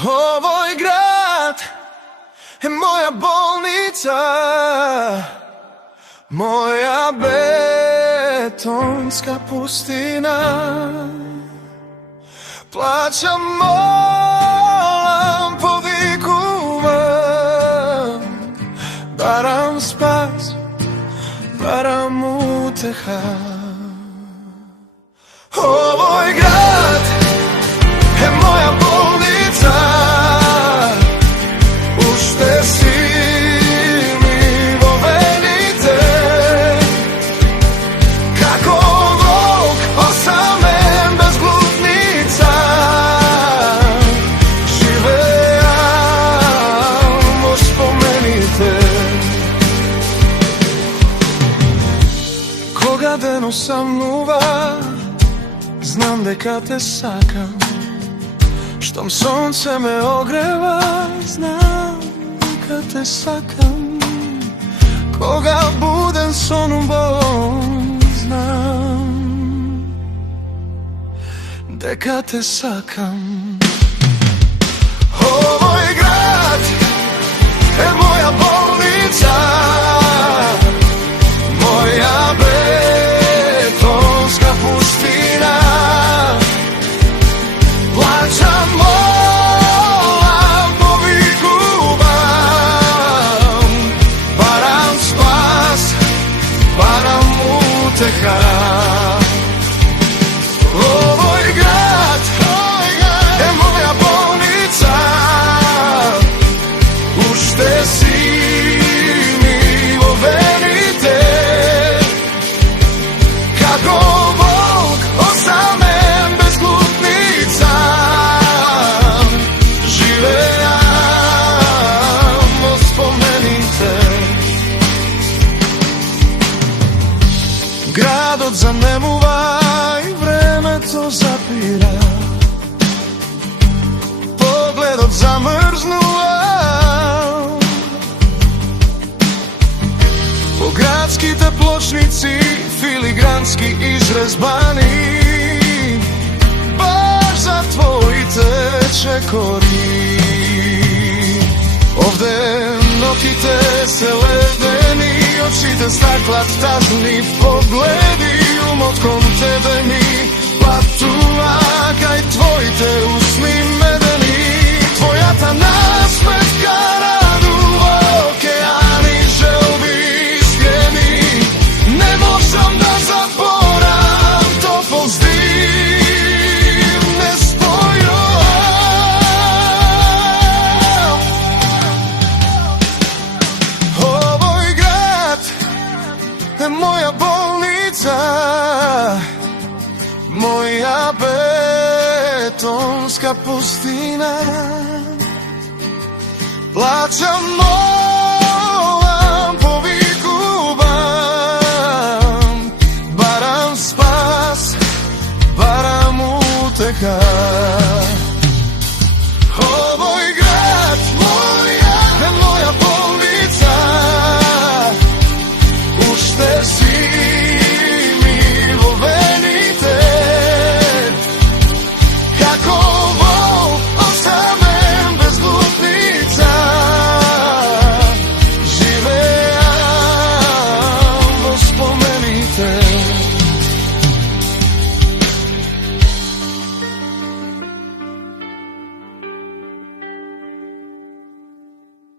Овој град е моја болница, моја бетонска пустина. Плачам, молам, повикувам, барам спас, барам утеха. Овој град е моја болница, уште си ми во вените, како волк осамен без глутница, живеам во спомените. Кога денот самнува, знам дека те сакам. Штом сонце ме огрева, знам дека те сакам. Кога буден сонувам, знам дека те сакам. Овој град е моја болница, моја бетонска пустина. Плачам, молам, повикувам, барам спас, барам утеха. Овој град е моја болница, уште си ми во вените, како волк осамен без глутница, живеам во спомените. Градот занемува и времето запира, погледот замрзнува, по градските плочници филигрански изрезбани, баш за твоите чекори. Овде ноките се ледени, очите стаклат тажни погледи, умот кон тебе ми патува кај твоите усни медени. Твојата насмевка радува океани желби искрени. Не можам да заборам топол здив, не стојам. Овој град е моја болница, моја бетонска пустина. Плачам, молам, повикувам, барам спас, барам утеха.